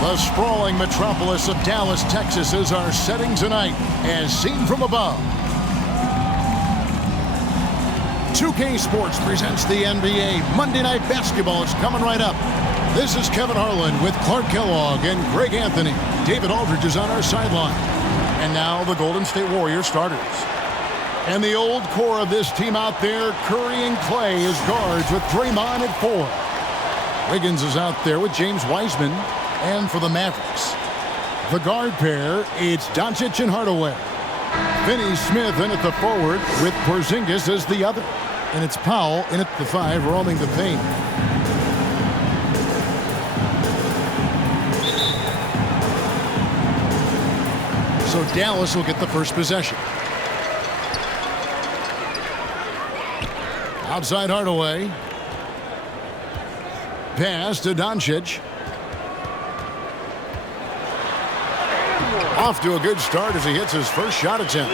The sprawling metropolis of Dallas, Texas is our setting tonight, as seen from above. 2K Sports presents the NBA. Monday Night Basketball is coming right up. This is Kevin Harlan with Clark Kellogg and Greg Anthony. David Aldridge is on our sideline. And now the Golden State Warriors starters. And the old core of this team out there, Curry and Clay as guards with Draymond at 4. Wiggins is out there with James Wiseman. And for the Mavericks, the guard pair, it's Doncic and Hardaway. Finney Smith in at the forward with Porzingis as the other. And it's Powell in at the 5, roaming the paint. So Dallas will get the first possession. Outside Hardaway. Pass to Doncic. Off to a good start as he hits his first shot attempt.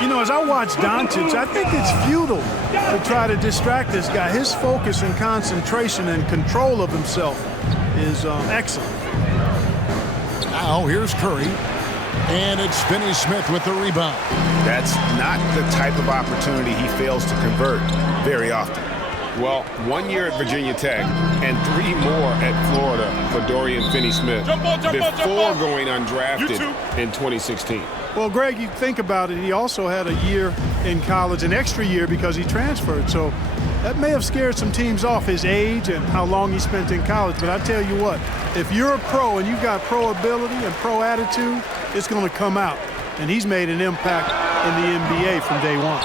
You know, as I watch Doncic, I think it's futile to try to distract this guy. His focus and concentration and control of himself is excellent. Now here's Curry. And it's Finney Smith with the rebound. That's not the type of opportunity he fails to convert very often. Well, 1 year at Virginia Tech and 3 more at Florida for Dorian Finney-Smith before going undrafted in 2016. Well, Greg, you think about it, he also had a year in college, an extra year because he transferred. So that may have scared some teams off, his age and how long he spent in college. But I tell you what, if you're a pro and you've got pro ability and pro attitude, it's going to come out. And he's made an impact in the NBA from day one.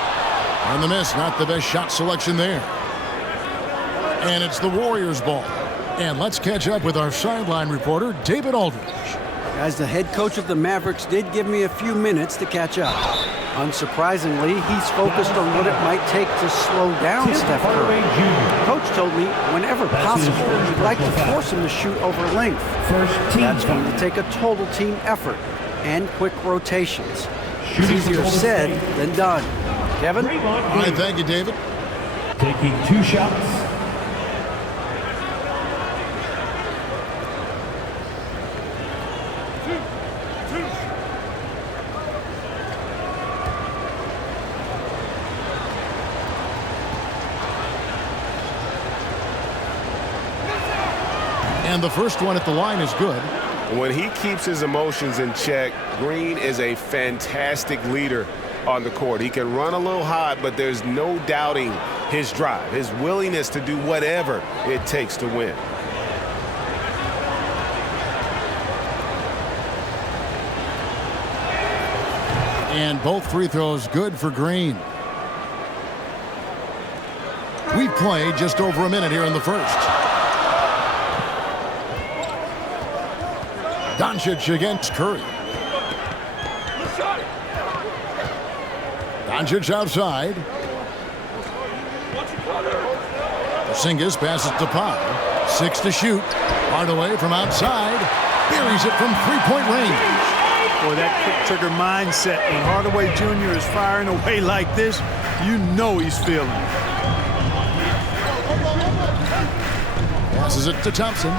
On the miss, not the best shot selection there. And it's the Warriors' ball. And let's catch up with our sideline reporter, David Aldridge. As the head coach of the Mavericks did give me a few minutes to catch up. Unsurprisingly, he's focused on what it might take to slow down Steph Curry. Coach told me whenever possible, he'd like to force him to shoot over length. That's going to take a total team effort and quick rotations. It's easier said than done. Kevin? All right, thank you, David. Taking 2 shots. And the first one at the line is good. When he keeps his emotions in check, Green is a fantastic leader on the court. He can run a little hot, but there's no doubting his drive, his willingness to do whatever it takes to win. And both free throws good for Green. We've played just over a minute here in the first. Doncic against Curry. Doncic outside. Porzingis passes to Powell. 6 to shoot. Hardaway from outside. Buries it from three-point range. Boy, that quick trigger mindset. When Hardaway Jr. is firing away like this, you know he's feeling it. Passes it to Thompson.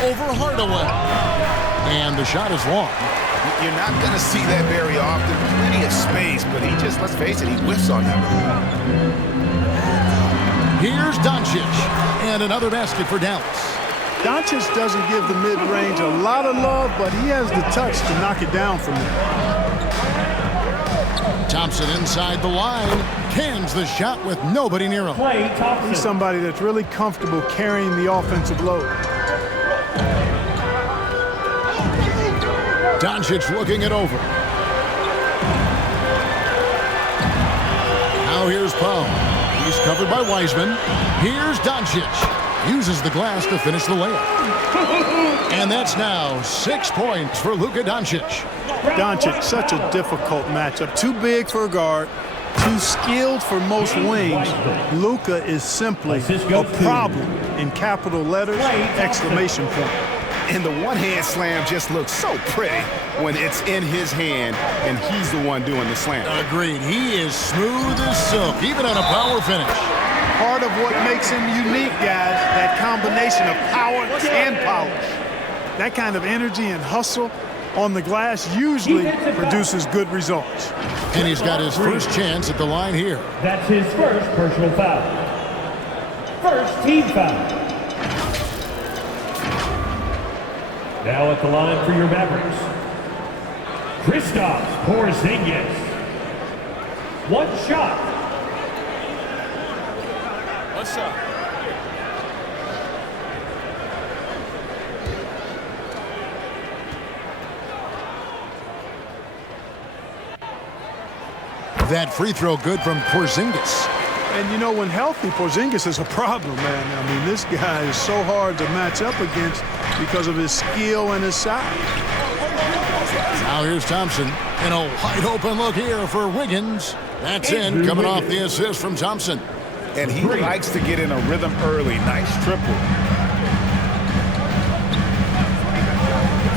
Over Hardaway. And the shot is long. You're not going to see that very often. Plenty of space, but he just, let's face it, he whiffs on that. Here's Doncic. And another basket for Dallas. Doncic doesn't give the mid-range a lot of love, but he has the touch to knock it down from there. Thompson inside the line. Cans the shot with nobody near him. He's somebody that's really comfortable carrying the offensive load. Doncic looking it over. Now here's Powell. He's covered by Wiseman. Here's Doncic. Uses the glass to finish the layup. And that's now 6 points for Luka Doncic. Doncic, such a difficult matchup. Too big for a guard, too skilled for most wings. Luka is simply a problem in capital letters, exclamation point. And the one-hand slam just looks so pretty when it's in his hand and he's the one doing the slam. Agreed. He is smooth as silk, even on a power finish. Part of what makes him unique, guys, that combination of power and polish. that kind of energy and hustle on the glass usually produces good results. And he's got his first chance at the line here. That's his first personal foul. First team foul. Now at the line for your Mavericks, Kristaps Porzingis. One shot. What's up? That free throw good from Porzingis. And you know, when healthy, Porzingis is a problem, man. I mean, this guy is so hard to match up against because of his skill and his size. Now here's Thompson. And a wide open look here for Wiggins. That's in, coming off the assist from Thompson. And he likes to get in a rhythm early. Nice triple.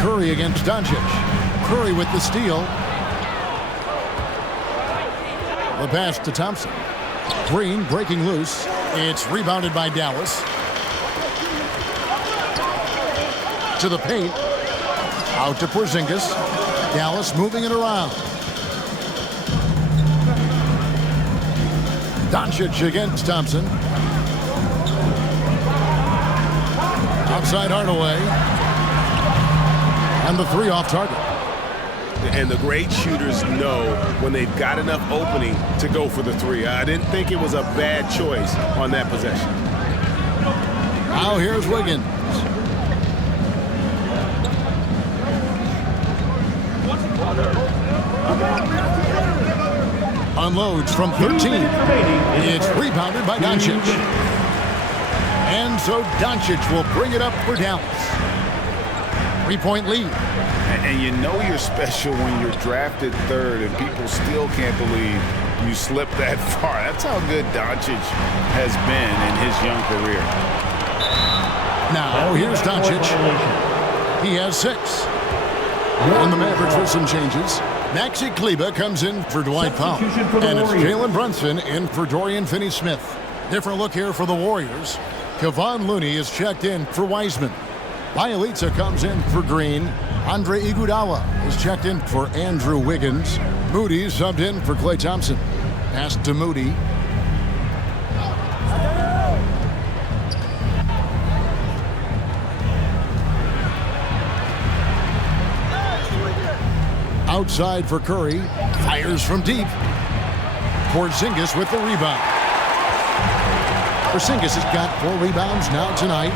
Curry against Doncic. Curry with the steal. The pass to Thompson. Green breaking loose. It's rebounded by Dallas. To the paint. Out to Porzingis. Dallas moving it around. Doncic against Thompson. Outside Hardaway. And the three off target. And the great shooters know when they've got enough opening to go for the three. I didn't think it was a bad choice on that possession. Now here's Wiggins. Unloads from 13. It's rebounded by Doncic. And so Doncic will bring it up for Dallas. 3-point lead. And you know you're special when you're drafted third and people still can't believe you slipped that far. That's how good Doncic has been in his young career. Now here's Doncic. He has 6. And the Mavericks with some changes. Maxi Kleber comes in for Dwight Powell. And it's Jalen Brunson in for Dorian Finney-Smith. Different look here for the Warriors. Kevon Looney is checked in for Wiseman. Bielitsa comes in for Green. Andre Iguodala is checked in for Andrew Wiggins. Moody subbed in for Klay Thompson. Pass to Moody. Outside for Curry. Fires from deep. Porzingis with the rebound. Porzingis has got 4 rebounds now tonight.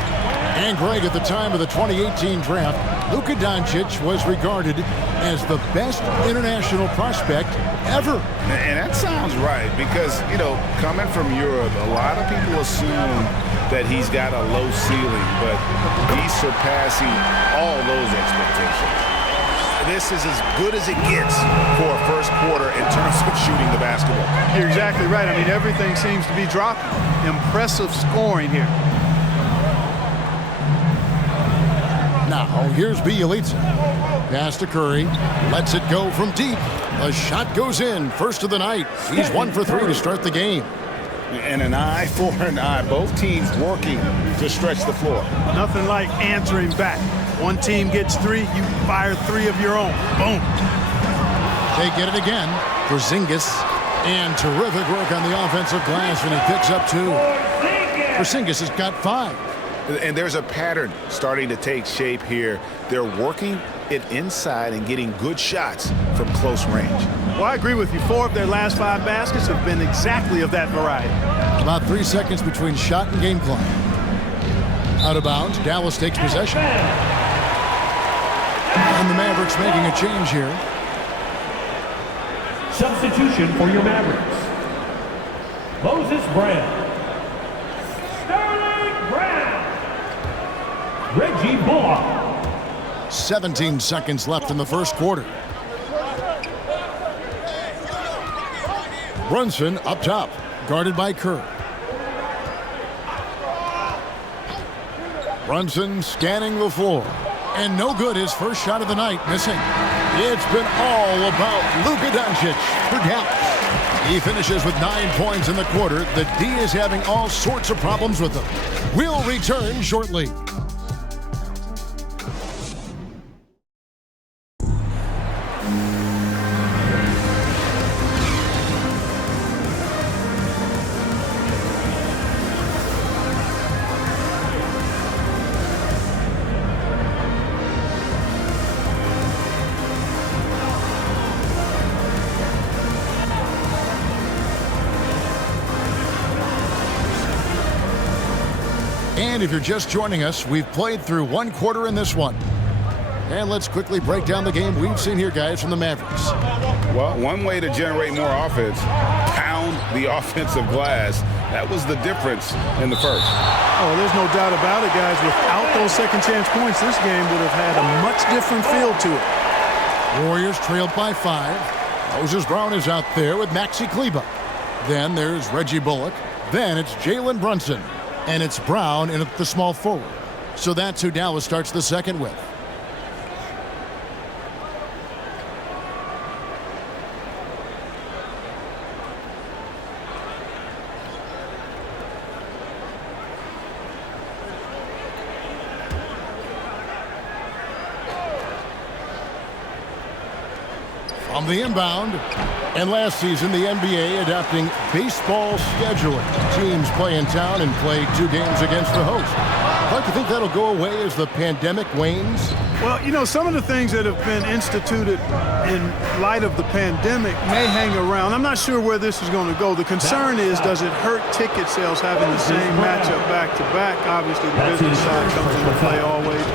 And Greg, at the time of the 2018 draft, Luka Doncic was regarded as the best international prospect ever. And that sounds right because, you know, coming from Europe, a lot of people assume that he's got a low ceiling, but he's surpassing all those expectations. This is as good as it gets for a first quarter in terms of shooting the basketball. You're exactly right. I mean, everything seems to be dropping. Impressive scoring here. Now, here's Bielitsa. Pass to Curry. Lets it go from deep. A shot goes in. First of the night. He's 1 for 3 to start the game. And an eye for an eye. Both teams working to stretch the floor. Nothing like answering back. One team gets 3, you fire 3 of your own. Boom. They get it again. Porzingis. And terrific work on the offensive glass, and he picks up 2. Porzingis has got 5. And there's a pattern starting to take shape here. They're working it inside and getting good shots from close range. Well, I agree with you. 4 of their last 5 baskets have been exactly of that variety. About 3 seconds between shot and game clock. Out of bounds. Dallas takes possession. And the Mavericks making a change here. Substitution for your Mavericks. Moses Brown. Reggie Bullock. 17 seconds left in the first quarter. Brunson up top, guarded by Kerr. Brunson scanning the floor. And no good, his first shot of the night, missing. It's been all about Luka Doncic for Dallas. He finishes with 9 points in the quarter. The D is having all sorts of problems with him. We'll return shortly. And if you're just joining us, we've played through one quarter in this one. And let's quickly break down the game we've seen here, guys, from the Mavericks. Well, one way to generate more offense, pound the offensive glass. That was the difference in the first. Oh, there's no doubt about it, guys. Without those second chance points, this game would have had a much different feel to it. Warriors trailed by 5. Moses Brown is out there with Maxi Kleber. Then there's Reggie Bullock. Then it's Jalen Brunson. And it's Brown in at the small forward. So that's who Dallas starts the second with. On the inbound. And last season, the NBA adopting baseball scheduling. Teams play in town and play 2 games against the host. Clark, you think that'll go away as the pandemic wanes? Well, you know, some of the things that have been instituted in light of the pandemic may hang around. I'm not sure where this is going to go. The concern is, does it hurt ticket sales having the same matchup back-to-back? Obviously, the business side comes into play always.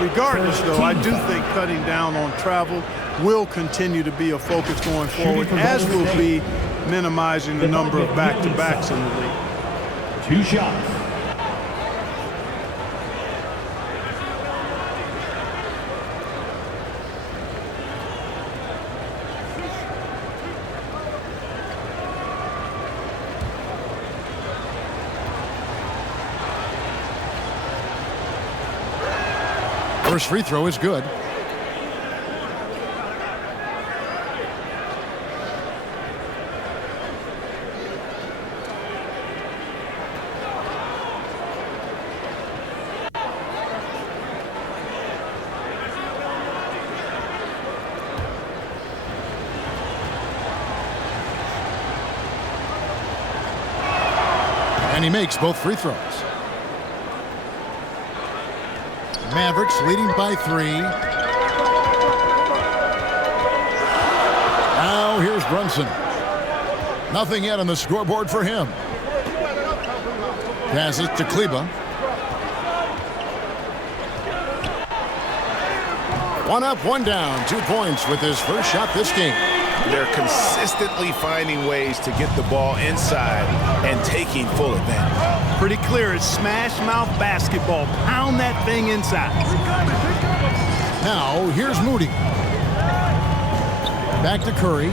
Regardless, though, I do think cutting down on travel will continue to be a focus going forward, as will be minimizing the number of back-to-backs in the league. 2 shots. First free throw is good. And he makes both free throws. Mavericks leading by 3. Now here's Brunson. Nothing yet on the scoreboard for him. Passes to Kleber. 1 up, 1 down. 2 points with his first shot this game. They're consistently finding ways to get the ball inside and taking full advantage. Pretty clear, it's smash mouth basketball. Pound that thing inside. Now, here's Moody. Back to Curry.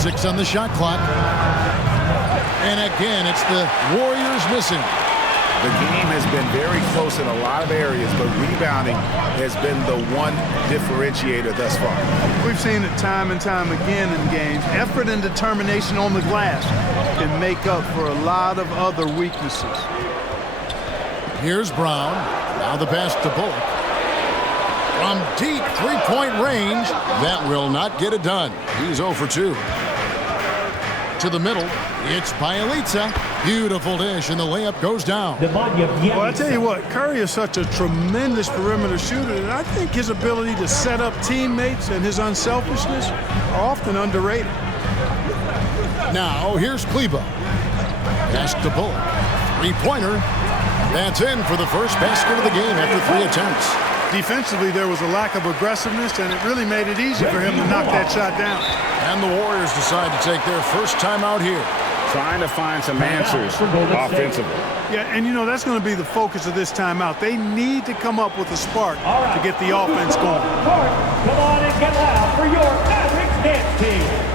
6 on the shot clock. And again, it's the Warriors missing. The game has been very close in a lot of areas, but rebounding has been the one differentiator thus far. We've seen it time and time again in games. Effort and determination on the glass can make up for a lot of other weaknesses. Here's Brown. Now the pass to Bullock. From deep three-point range, that will not get it done. He's 0 for 2. To the middle, it's Bielitsa. Beautiful dish, and the layup goes down. Well, I tell you what, Curry is such a tremendous perimeter shooter, and I think his ability to set up teammates and his unselfishness are often underrated. Now, here's Kleber. Pass to Bullock. 3-pointer. That's in for the first basket of the game after 3 attempts. Defensively, there was a lack of aggressiveness, and it really made it easy for him to knock that shot down. And the Warriors decide to take their first time out here. Trying to find some answers offensively. Yeah, and you know, that's going to be the focus of this timeout. They need to come up with a spark to get the offense going. Come on and get loud for your Mavericks dance team.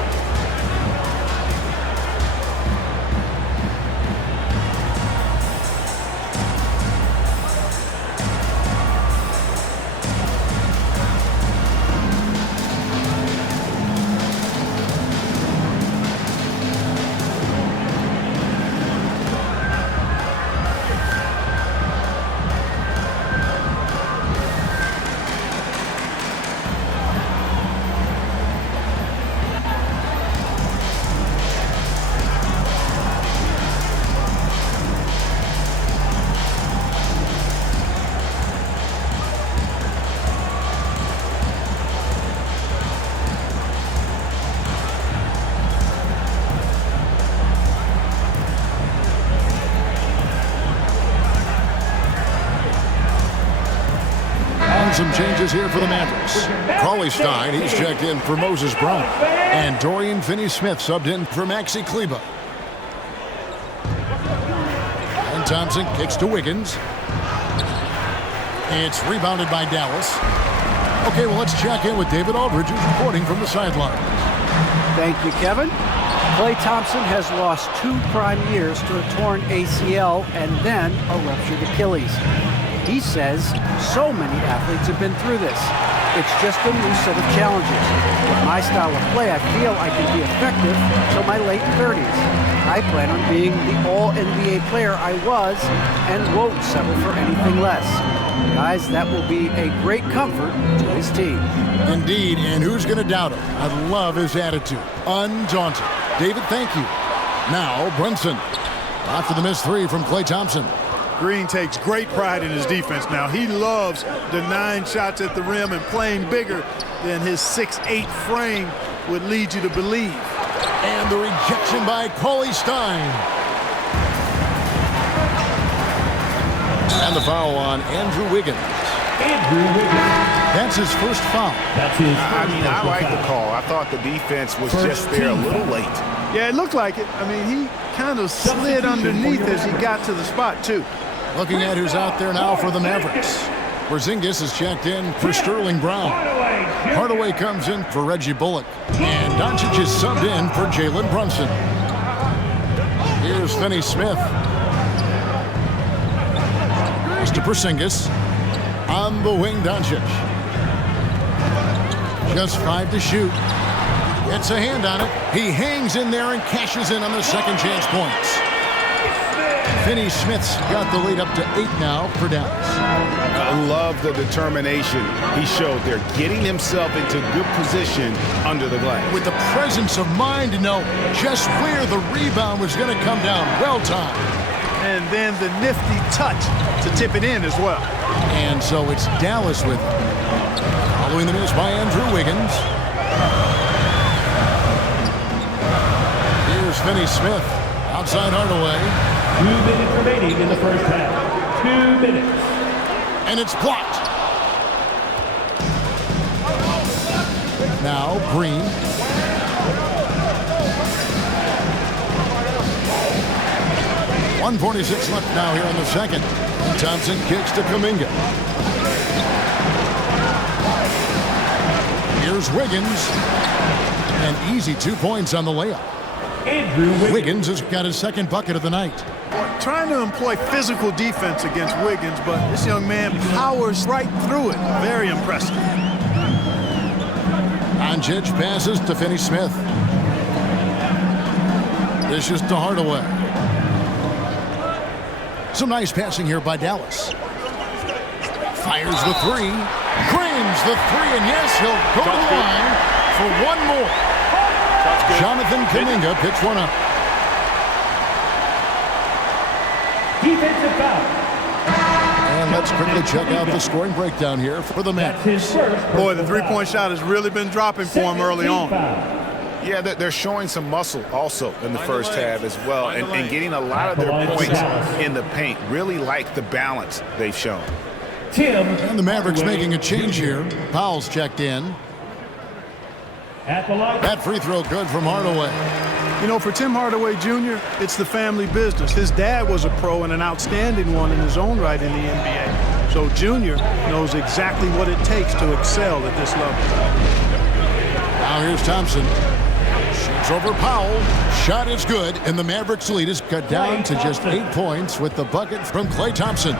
Some changes here for the Mavericks. Cauley Stein, he's checked in for Moses Brown. And Dorian Finney-Smith subbed in for Maxi Kleber. And Thompson kicks to Wiggins. It's rebounded by Dallas. Okay, well, let's check in with David Aldridge, who's reporting from the sideline. Thank you, Kevin. Klay Thompson has lost 2 prime years to a torn ACL and then a ruptured Achilles. He says so many athletes have been through this. It's just a new set of challenges. With my style of play, I feel I can be effective till my late 30s. I plan on being the all-NBA player I was and won't settle for anything less. Guys, that will be a great comfort to his team. Indeed, and who's going to doubt him? I love his attitude. Undaunted. David, thank you. Now, Brunson. After the missed 3 from Klay Thompson. Green takes great pride in his defense now. He loves denying shots at the rim and playing bigger than his 6'8" frame would lead you to believe. And the rejection by Cauley Stein. And the foul on Andrew Wiggins. That's his first foul. I like the call. I thought the defense was just there a little late. Yeah, it looked like it. I mean, he kind of slid underneath as he got to the spot, too. Looking at who's out there now for the Mavericks. Porzingis is checked in for Sterling Brown. Hardaway comes in for Reggie Bullock. And Doncic is subbed in for Jalen Brunson. Here's Finney-Smith. Here's to Porzingis. On the wing, Doncic. Just 5 to shoot. Gets a hand on it. He hangs in there and cashes in on the second chance points. Finney-Smith's got the lead up to 8 now for Dallas. I love the determination he showed there, getting himself into good position under the glass. With the presence of mind to know just where the rebound was going to come down. Well timed. And then the nifty touch to tip it in as well. And so it's Dallas with it. Following the miss by Andrew Wiggins. Here's Finney-Smith. Outside Hardaway. 2 minutes remaining in the first half. 2 minutes. And it's blocked. Now Green. .146 left now here in the second. Thompson kicks to Kuminga. Here's Wiggins. An easy 2 points on the layup. Wiggins has got his second bucket of the night. Trying to employ physical defense against Wiggins, but this young man powers right through it. Very impressive. Doncic passes to Finney-Smith. Dishes to Hardaway. Some nice passing here by Dallas. Fires the 3. Green's the 3, and yes, he'll go to the line for one more. Jonathan Kuminga picks one up. Defensive foul. And let's quickly check out the scoring breakdown here for the Mavericks. Boy, the three-point shot has really been dropping for him early on. Yeah, they're showing some muscle also in the first half as well, and getting a lot of their points in the paint. Really like the balance they've shown. And the Mavericks making a change here. Powell's checked in. That free throw good from Hardaway. You know, for Tim Hardaway Jr., it's the family business. His dad was a pro and an outstanding one in his own right in the NBA. So Jr. knows exactly what it takes to excel at this level. Now here's Thompson. Shoots over Powell. Shot is good, and the Mavericks lead is cut down to just 8 points with the bucket from Klay Thompson.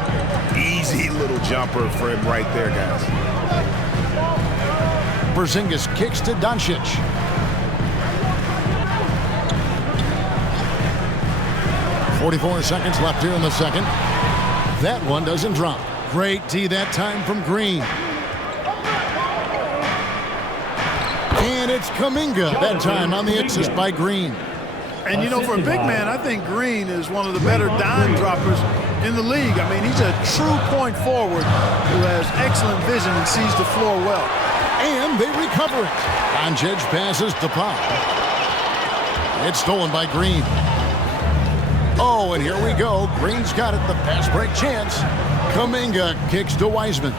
Easy little jumper for him right there, guys. Porzingis kicks to Doncic. .44 seconds left here in the second. That one doesn't drop. Great D that time from Green. And it's Kuminga that time on the assist by Green. And, you know, for a big man, I think Green is one of the better dime droppers in the league. I mean, he's a true point forward who has excellent vision and sees the floor well. And they recover it. Doncic passes to Powell. It's stolen by Green. Oh, and here we go. Green's got it. The fast break chance. Kuminga kicks to Wiseman.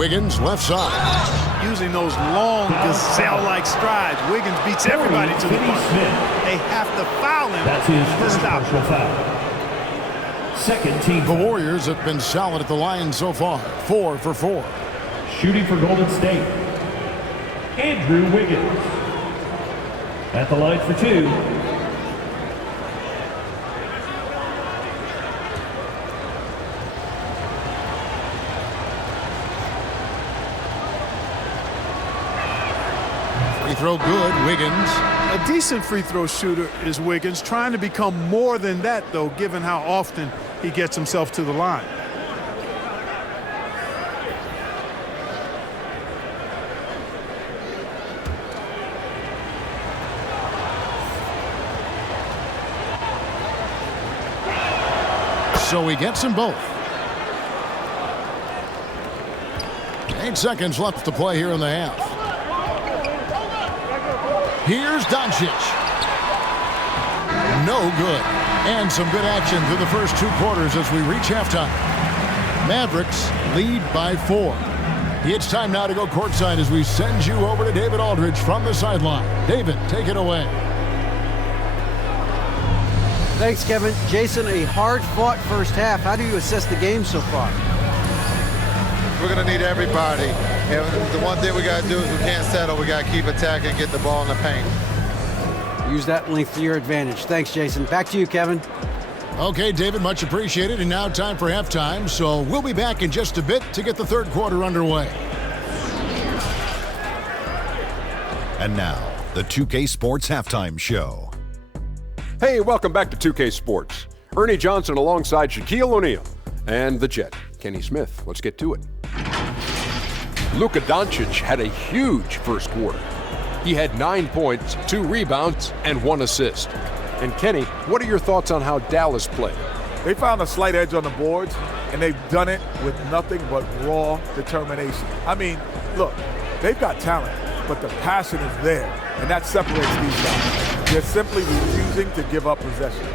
Wiggins left side. Using those long gazelle-like strides, Wiggins beats everybody to the front. They have to foul him. That's his to first stop personal him. foul. Second team The foul. Warriors have been solid at the line so far, 4 for 4. Shooting for Golden State, Andrew Wiggins. At the line for 2. Free throw good, Wiggins. A decent free throw shooter is Wiggins, trying to become more than that, though, given how often he gets himself to the line. So he gets them both. 8 seconds left to play here in the half. Here's Doncic. No good. And some good action through the first 2 quarters as we reach halftime. Mavericks lead by 4. It's time now to go courtside as we send you over to David Aldridge from the sideline. David, take it away. Thanks, Kevin. Jason, a hard-fought first half. How do you assess the game so far? We're going to need everybody. And the one thing we got to do is we can't settle. We got to keep attacking, get the ball in the paint. Use that length to your advantage. Thanks, Jason. Back to you, Kevin. Okay, David, much appreciated. And now time for halftime. So we'll be back in just a bit to get the third quarter underway. And now, the 2K Sports Halftime Show. Hey, welcome back to 2K Sports. Ernie Johnson alongside Shaquille O'Neal and the Jet, Kenny Smith. Let's get to it. Luka Doncic had a huge first quarter. He had 9 points, 2 rebounds, and 1 assist. And Kenny, what are your thoughts on how Dallas played? They found a slight edge on the boards, and they've done it with nothing but raw determination. I mean, look, they've got talent, but the passion is there, and that separates these guys. They're simply refusing to give up possessions.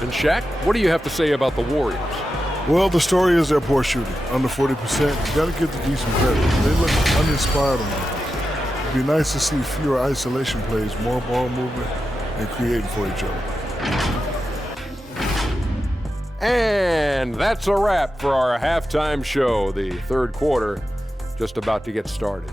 And Shaq, what do you have to say about the Warriors? Well, the story is their poor shooting, under 40%. You got to give the D some credit. They look uninspired on offense. It'd be nice to see fewer isolation plays, more ball movement, and creating for each other. And that's a wrap for our halftime show. The third quarter just about to get started.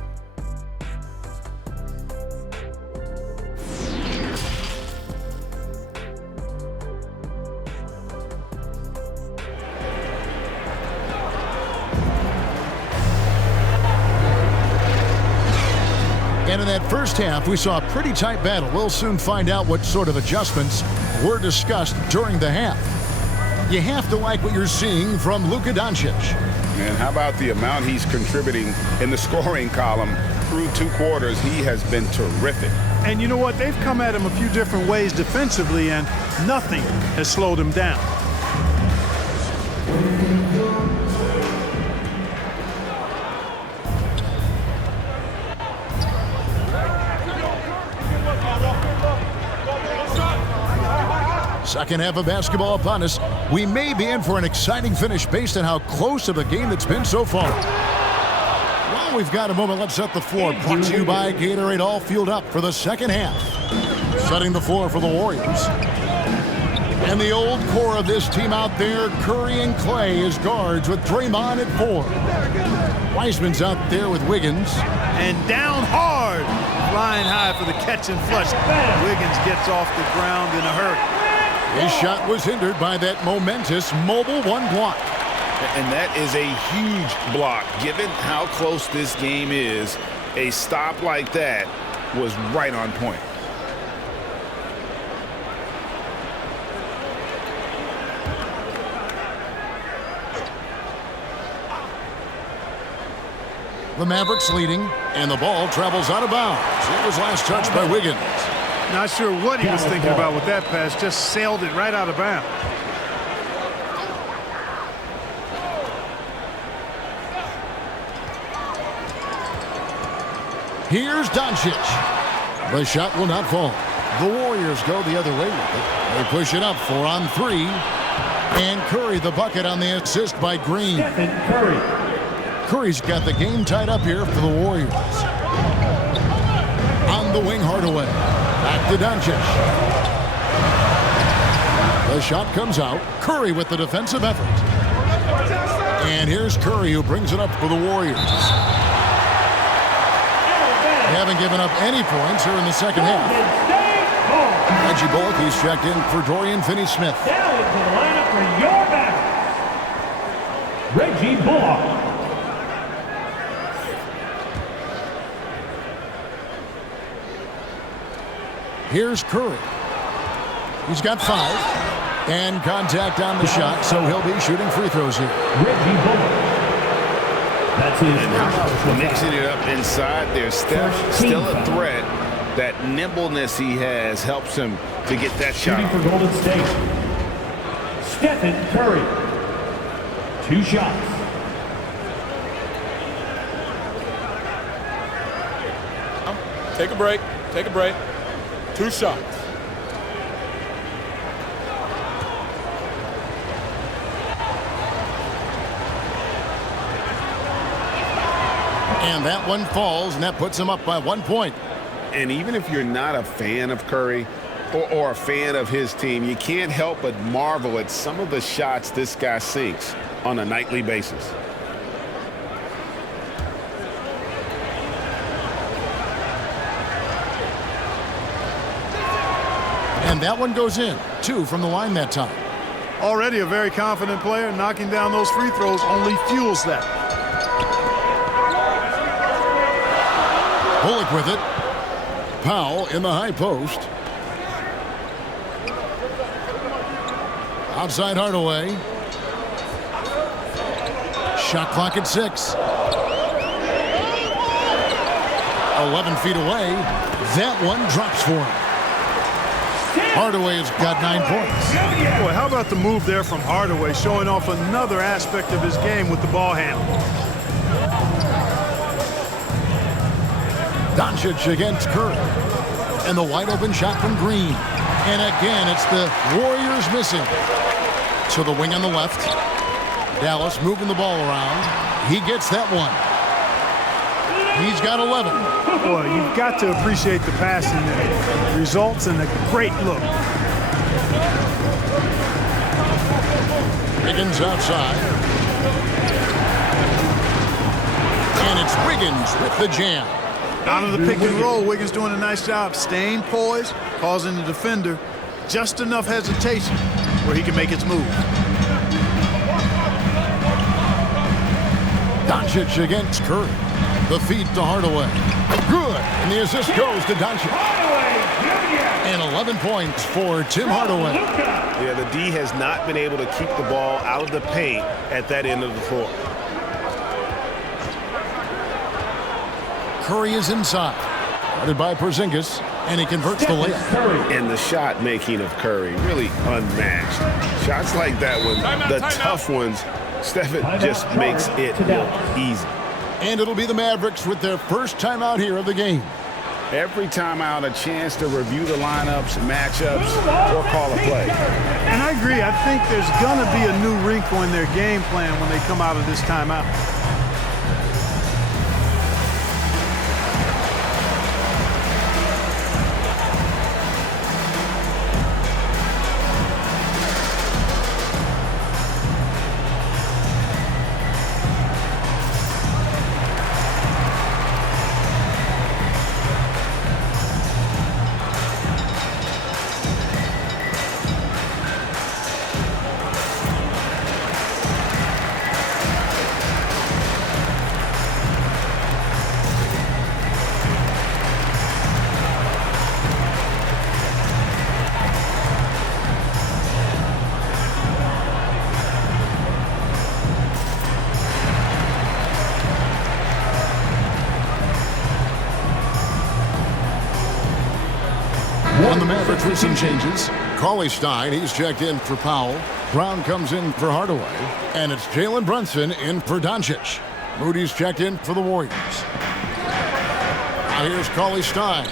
And in that first half, we saw a pretty tight battle. We'll soon find out what sort of adjustments were discussed during the half. You have to like what you're seeing from Luka Doncic. And how about the amount he's contributing in the scoring column through 2 quarters? He has been terrific. And you know what? They've come at him a few different ways defensively, and nothing has slowed him down. Second half of basketball upon us. We may be in for an exciting finish based on how close of a game it's been so far. Well, we've got a moment. Let's set the floor. Brought to you by Gatorade, all fueled up for the second half. Setting the floor for the Warriors. And the old core of this team out there, Curry and Clay as guards with Draymond at 4. Wiseman's out there with Wiggins. And down hard, flying high for the catch and flush. Wiggins gets off the ground in a hurry. His shot was hindered by that momentous mobile 1 block. And that is a huge block. Given how close this game is, a stop like that was right on point. The Mavericks leading, and the ball travels out of bounds. It was last touched by Wiggins. Not sure what he was thinking about with that pass. Just sailed it right out of bounds. Here's Doncic. The shot will not fall. The Warriors go the other way with it. They push it up 4 on 3. And Curry the bucket on the assist by Green. Stephen Curry. Curry's got the game tied up here for the Warriors. On the wing, Hardaway. Back to Doncic. The shot comes out. Curry with the defensive effort. And here's Curry who brings it up for the Warriors. They haven't given up any points here in the second half. Reggie Bullock, he's checked in for Dorian Finney-Smith. Now into the lineup for your Mavericks, Reggie Bullock. Here's Curry. He's got 5. And contact on the shot, so he'll be shooting free throws here. Reggie Bullock. That's his. And how about mixing it up inside there? Steph, still a threat. That nimbleness he has helps him to get that shot. Shooting for Golden State, Stephen Curry. 2 shots. Take a break. Take a break. 2 shots. And that one falls, and that puts him up by 1 point. And even if you're not a fan of Curry or a fan of his team, you can't help but marvel at some of the shots this guy sinks on a nightly basis. And that one goes in. 2 from the line that time. Already a very confident player. Knocking down those free throws only fuels that. Bullock with it. Powell in the high post. Outside Hardaway. Shot clock at 6. 11 feet away. That one drops for him. Hardaway's got 9 points. Boy, how about the move there from Hardaway, showing off another aspect of his game with the ball handle. Doncic against Curry. And the wide open shot from Green. And again, it's the Warriors missing. To the wing on the left. Dallas moving the ball around. He gets that one. He's got 11. Boy, you've got to appreciate the passing there. Results in a great look. Wiggins outside. And it's Wiggins with the jam. Out of the pick and roll, Wiggins doing a nice job staying poised, causing the defender just enough hesitation where he can make his move. Doncic against Curry. The feed to Hardaway. Good. And the assist goes to Doncic. And 11 points for Tim Hardaway. Yeah, the D has not been able to keep the ball out of the paint at that end of the floor. Curry is inside. Guarded by Porzingis. And he converts the layup. And the shot making of Curry really unmatched. Shots like that one, the tough ones, Stephen just makes it look easy. And it'll be the Mavericks with their first timeout here of the game. Every timeout, a chance to review the lineups, matchups, or call a play. And I agree. I think there's going to be a new wrinkle in their game plan when they come out of this timeout. On the Mavericks with some changes. Cauley-Stein, he's checked in for Powell. Brown comes in for Hardaway. And it's Jalen Brunson in for Doncic. Moody's checked in for the Warriors. Now here's Cauley-Stein.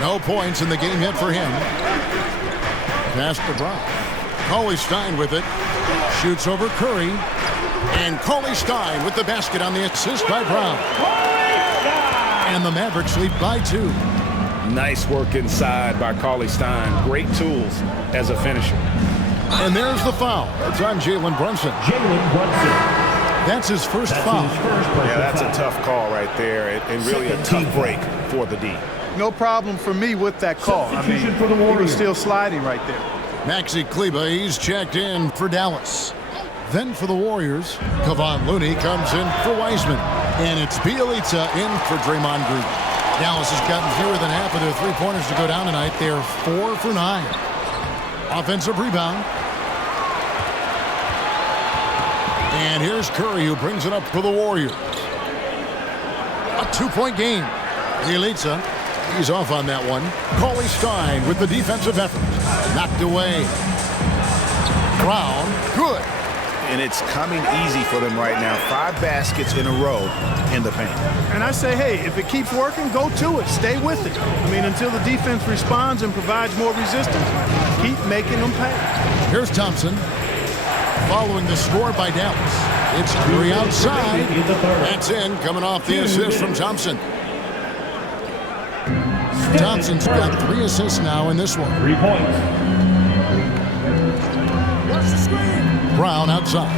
No points in the game yet for him. Pass to Brown. Cauley-Stein with it. Shoots over Curry. And Cauley Stein with the basket on the assist by Brown. And the Mavericks lead by 2. Nice work inside by Cauley Stein. Great tools as a finisher. And there's the foul. It's on Jalen Brunson. That's his first foul. Yeah, that's a tough call right there, and really a tough break for the D. No problem for me with that call. I mean, he was still sliding right there. Maxi Kleber, he's checked in for Dallas. Then for the Warriors, Kevon Looney comes in for Wiseman. And it's Bjelica in for Draymond Green. Dallas has gotten fewer than half of their three-pointers to go down tonight. They're 4 for 9. Offensive rebound. And here's Curry, who brings it up for the Warriors. A 2-point game. Bjelica, he's off on that one. Cauley Stein with the defensive effort. Knocked away. Brown, good. And it's coming easy for them right now. 5 baskets in a row in the paint. And I say, hey, if it keeps working, go to it. Stay with it. I mean, until the defense responds and provides more resistance, keep making them pay. Here's Thompson. Following the score by Dallas. It's Curry outside. That's in, coming off the assist from Thompson. Thompson's got 3 assists now in this one. 3 points. Watch the screen. Brown outside.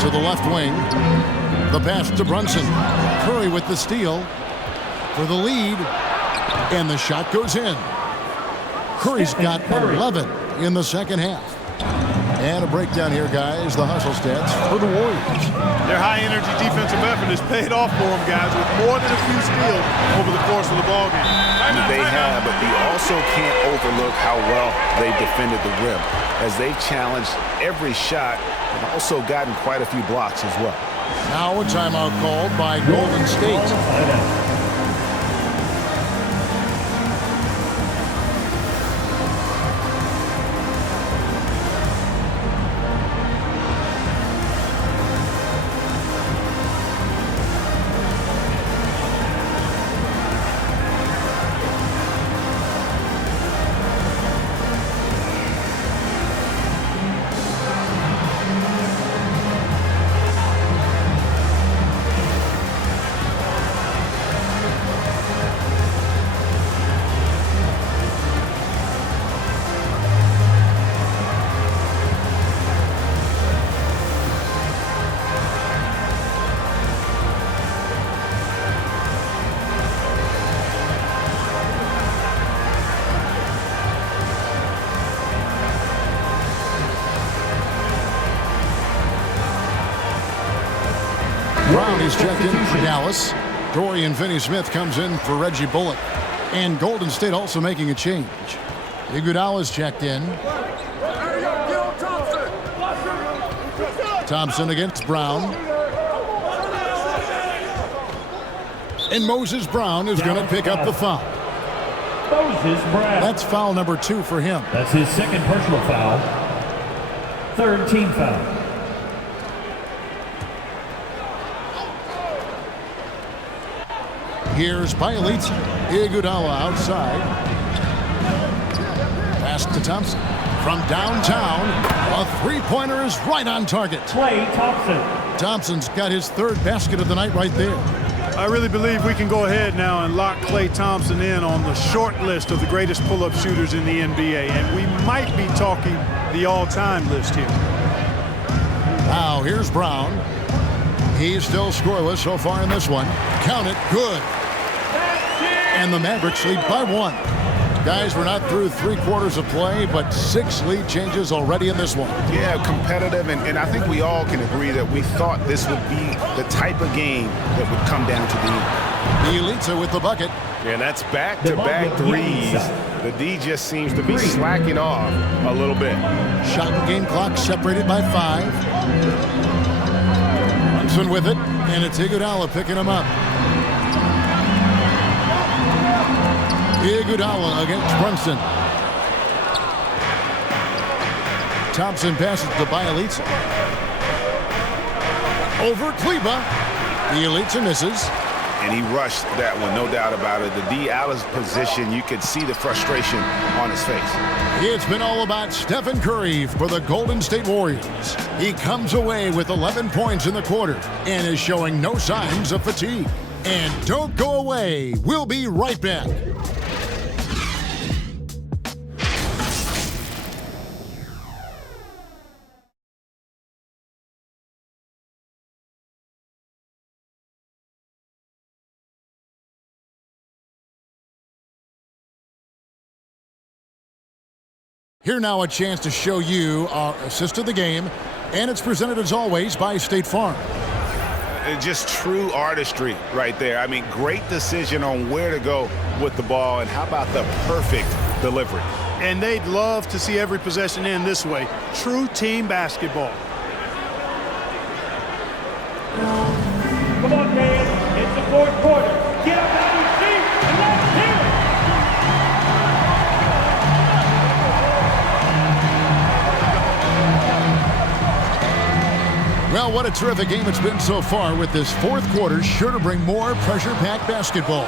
To the left wing. The pass to Brunson. Curry with the steal for the lead. And the shot goes in. Curry's got 11 in the second half. And a breakdown here, guys. The hustle stats for the Warriors. Their high-energy defensive effort has paid off for them, guys, with more than a few steals over the course of the ballgame. They have, but you also can't overlook how well they've defended the rim, as they've challenged every shot and also gotten quite a few blocks as well. Now a timeout called by Golden State. Brown is checked in for Dallas. Dorian Finney-Smith comes in for Reggie Bullock. And Golden State also making a change. Iguodala's checked in. Thompson against Brown. And Moses Brown is going to pick up the foul. Moses Brown. That's foul number 2 for him. That's his second personal foul. 3rd team foul. Here's Bjelica. Iguodala outside. Pass to Thompson. From downtown, a three-pointer is right on target. Klay Thompson. Thompson's got his 3rd basket of the night right there. I really believe we can go ahead now and lock Klay Thompson in on the short list of the greatest pull-up shooters in the NBA. And we might be talking the all-time list here. Now, here's Brown. He's still scoreless so far in this one. Count it, good. And the Mavericks lead by 1. Guys, we're not through 3/4 of play, but 6 lead changes already in this one. Yeah, competitive, and I think we all can agree that we thought this would be the type of game that would come down to the end. Bjelica with the bucket. Yeah, that's back-to-back threes. The D just seems to be slacking off a little bit. Shot and game clock separated by 5. Brunson with it, and it's Iguodala picking him up. Iguodala against Brunson. Thompson passes to Bjelica. Over Kleber. Bjelica misses. and he rushed that one, no doubt about it. The D out of position, you could see the frustration on his face. It's been all about Stephen Curry for the Golden State Warriors. He comes away with 11 points in the quarter and is showing no signs of fatigue. And don't go away. We'll be right back. Here now a chance to show you our assist of the game, and it's presented as always by State Farm. Just true artistry right there. I mean, great decision on where to go with the ball, and how about the perfect delivery? And they'd love to see every possession end this way. True team basketball. Come on, fans. It's the fourth quarter. Get up out of your seat and let's hear it. Well, what a terrific game it's been so far, with this fourth quarter sure to bring more pressure-packed basketball.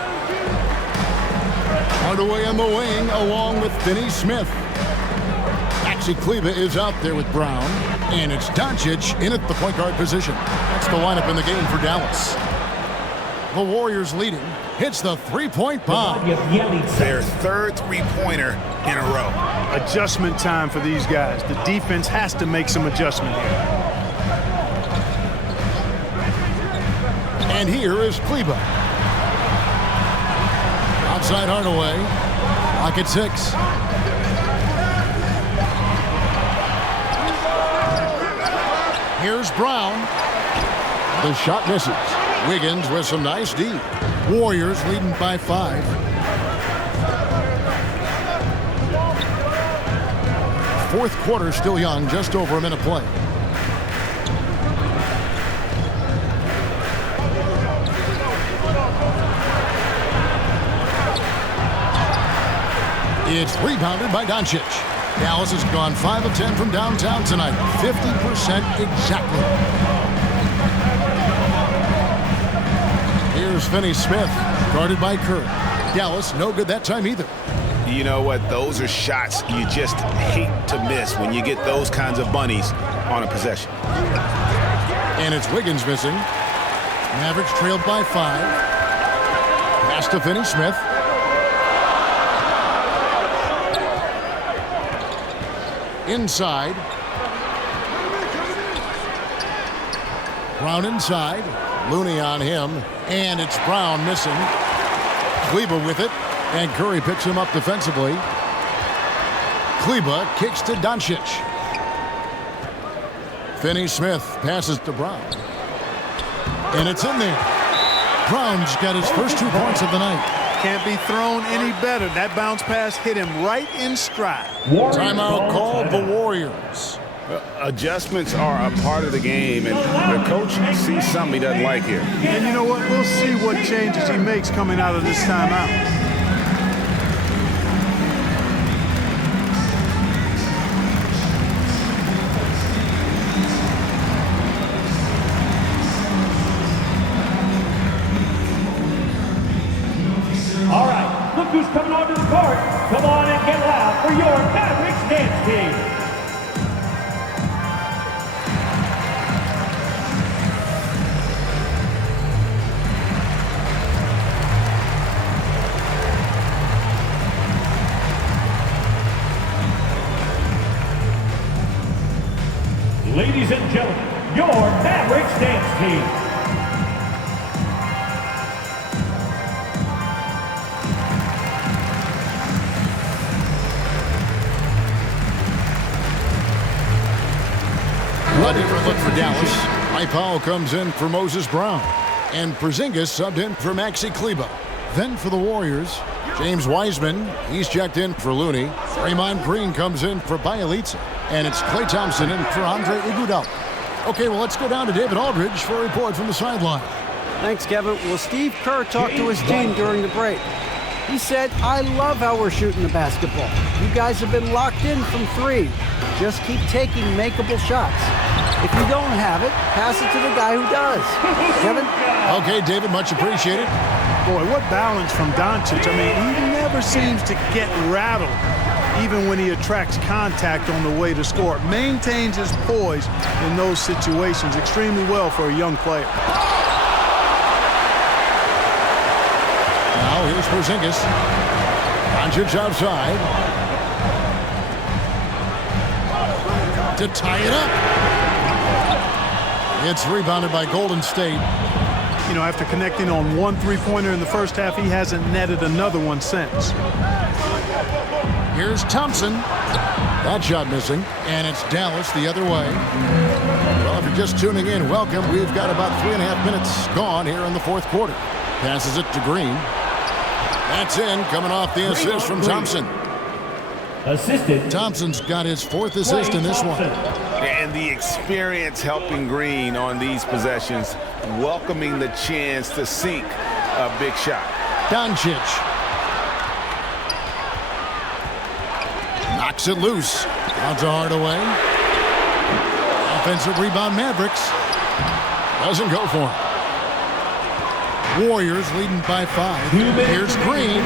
Hardaway on the wing along with Finney-Smith. Maxi Kleber is out there with Brown, and it's Doncic in at the point guard position. That's the lineup in the game for Dallas. The Warriors leading, hits the three-point bomb. Their third three-pointer in a row. Adjustment time for these guys. The defense has to make some adjustment here. And here is Kleber. Outside Hardaway. Clock at 6. Here's Brown. The shot misses. Wiggins with some nice D. Warriors leading by 5. Fourth quarter still young, just over a minute play. It's rebounded by Doncic. Dallas has gone 5 of 10 from downtown tonight. 50% exactly. Here's Finney-Smith, guarded by Curry. Dallas, no good that time either. You know what? Those are shots you just hate to miss when you get those kinds of bunnies on a possession. And it's Wiggins missing. Mavericks trailed by 5. Pass to Finney-Smith. Inside. Brown inside. Looney on him. And it's Brown missing. Kleber with it. And Curry picks him up defensively. Kleber kicks to Doncic. Finney-Smith passes to Brown. And it's in there. Brown's got his first 2 points of the night. Can't be thrown any better. That bounce pass hit him right in stride. Timeout called the Warriors. Adjustments are a part of the game, and the coach sees something he doesn't like here. And you know what? We'll see what changes he makes coming out of this timeout. All right, look who's coming onto the court. Come on and get loud for your Mavericks dance team. Ladies and gentlemen, your Mavericks dance team. A different look for Dallas. Mike Powell comes in for Moses Brown. And Porzingis subbed in for Maxi Kleber. Then for the Warriors, James Wiseman, he's checked in for Looney. Draymond Green comes in for Bielitsa. And it's Klay Thompson in for Andre Iguodala. Okay, well, let's go down to David Aldridge for a report from the sideline. Thanks, Kevin. Well, Steve Kerr talked to his team during the break. He said, I love how we're shooting the basketball. You guys have been locked in from 3. Just keep taking makeable shots. If you don't have it, pass it to the guy who does. Kevin? Okay, David, much appreciated. Boy, what balance from Doncic. I mean, he never seems to get rattled, even when he attracts contact on the way to score. Maintains his poise in those situations extremely well for a young player. Now here's Porzingis. Doncic outside. To tie it up. It's rebounded by Golden State. You know, after connecting on one three-pointer in the first half, he hasn't netted another one since. Here's Thompson. That shot missing, and it's Dallas the other way. Well, if you're just tuning in, welcome. We've got about 3.5 minutes gone here in the fourth quarter. Passes it to Green. That's in, coming off the assist from Thompson. Assisted. Thompson's got his 4th assist in this one. And the experience helping Green on these possessions, welcoming the chance to sink a big shot. Doncic. Knocks it loose. Out to Hardaway. Offensive rebound, Mavericks. Doesn't go for him. Warriors leading by 5. Here's Green.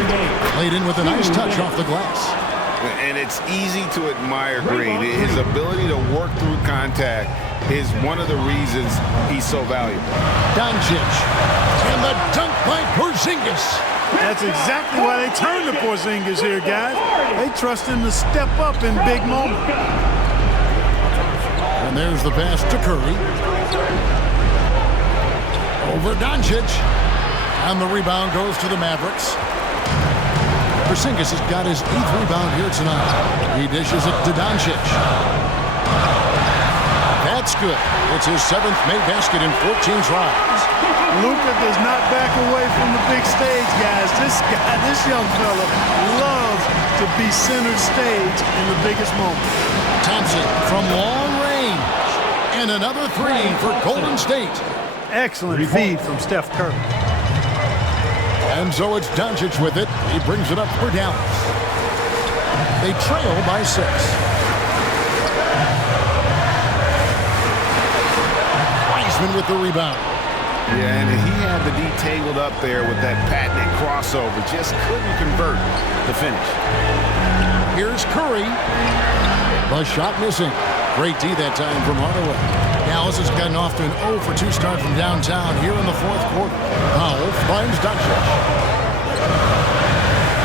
Played in with a nice touch off the glass. And it's easy to admire Green. His ability to work through contact is one of the reasons he's so valuable. Doncic. And the dunk by Porzingis. That's exactly why they turned to Porzingis here, guys. They trust him to step up in big moments. And there's the pass to Curry. Over Doncic. And the rebound goes to the Mavericks. Porzingis has got his 8th rebound here tonight. He dishes it to Doncic. That's good. It's his 7th made basket in 14 tries. Luka does not back away from the big stage, guys. This young fella loves to be center stage in the biggest moment. Thompson from long range. And another 3 for Golden State. Excellent feed from Steph Curry. And so it's Doncic with it. He brings it up for Dallas. They trail by 6. Wiseman with the rebound. Yeah, and he had the D tangled up there with that patented crossover. Just couldn't convert the finish. Here's Curry. The shot missing. Great D that time from Hardaway. Dallas has gotten off to an 0 for 2 start from downtown here in the fourth quarter. Powell finds Doncic.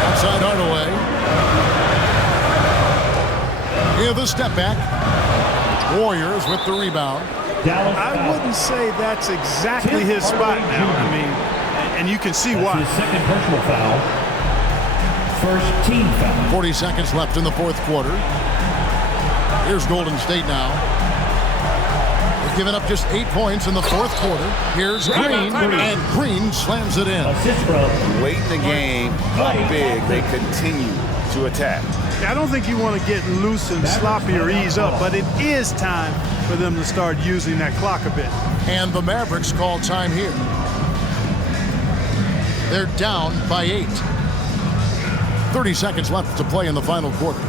Outside Hardaway. Here the step back. Warriors with the rebound. I wouldn't say that's exactly his spot now. I mean, and you can see why. His second personal foul. First team foul. 40 seconds left in the fourth quarter. Here's Golden State now. They've given up just 8 points in the fourth quarter. Here's Green, and Green slams it in. Late in the game, up big, they continue to attack. I don't think you want to get loose and sloppy or ease up, but it is time for them to start using that clock a bit. And the Mavericks call time here. They're down by 8. 30 seconds left to play in the final quarter.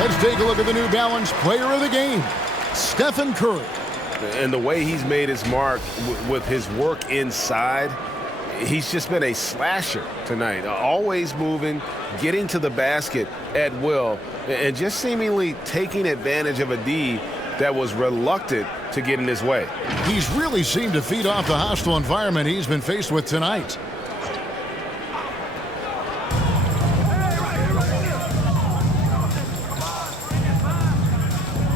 Let's take a look at the New Balance player of the game, Stephen Curry. And the way he's made his mark with his work inside, he's just been a slasher tonight. Always moving, getting to the basket at will, and just seemingly taking advantage of a D that was reluctant to get in his way. He's really seemed to feed off the hostile environment he's been faced with tonight.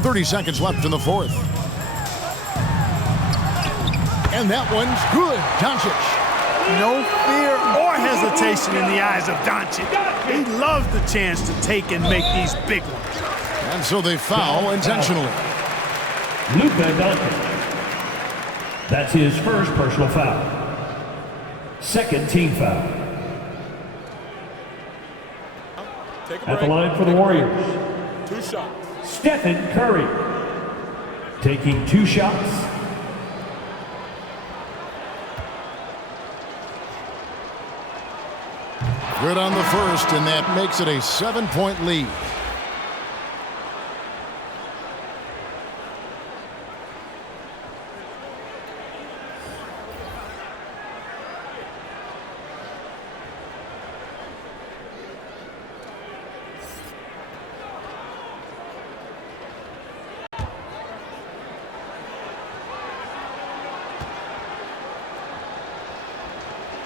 30 seconds left in the fourth. And that one's good. Doncic. No fear or hesitation in the eyes of Doncic. He loves the chance to take and make these big ones. And so they foul intentionally. Luka Doncic. That's his first personal foul. Second team foul. At the line for the Warriors, 2 shots. Stephen Curry. Taking 2 shots. Good on the first, and that makes it a 7-point lead.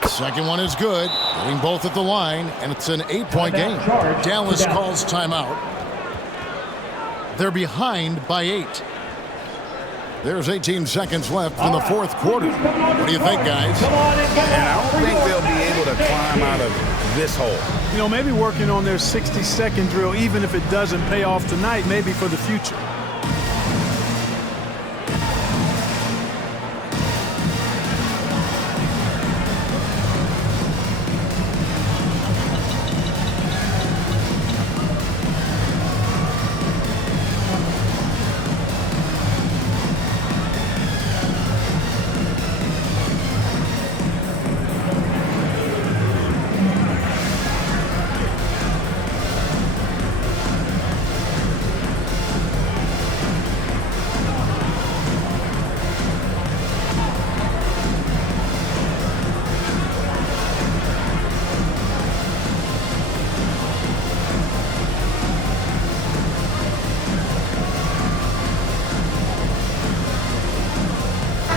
Second one is good. Getting both at the line, and it's an 8-point game. Dallas calls timeout. They're behind by 8. There's 18 seconds left in the fourth quarter. What do you think, guys? And I don't think they'll be able to climb out of this hole. You know, maybe working on their 60-second drill, even if it doesn't pay off tonight, maybe for the future.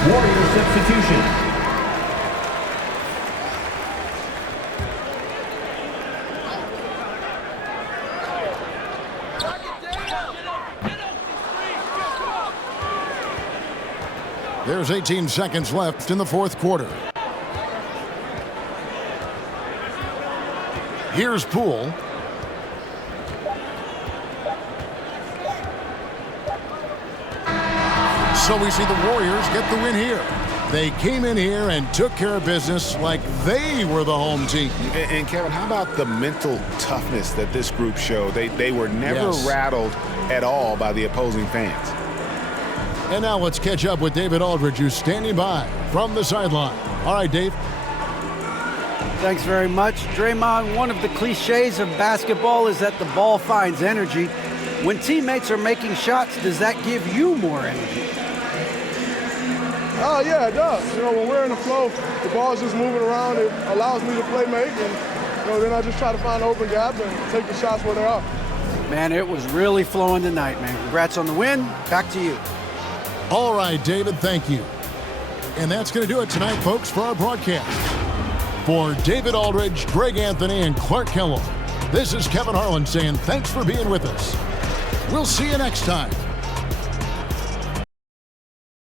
Warrior substitution. There's 18 seconds left in the fourth quarter. Here's Poole. So we see the Warriors get the win here. They came in here and took care of business like they were the home team. And Kevin, how about the mental toughness that this group showed? They were never rattled at all by the opposing fans. And now let's catch up with David Aldridge, who's standing by from the sideline. All right, Dave. Thanks very much. Draymond, one of the cliches of basketball is that the ball finds energy. When teammates are making shots, does that give you more energy? Oh, yeah, it does. You know, when we're in the flow, the ball's just moving around. It allows me to play make, and then I just try to find an open gap and take the shots where they are. Man, it was really flowing tonight, man. Congrats on the win. Back to you. All right, David, thank you. And that's going to do it tonight, folks, for our broadcast. For David Aldridge, Greg Anthony, and Clark Kellogg, this is Kevin Harlan saying thanks for being with us. We'll see you next time.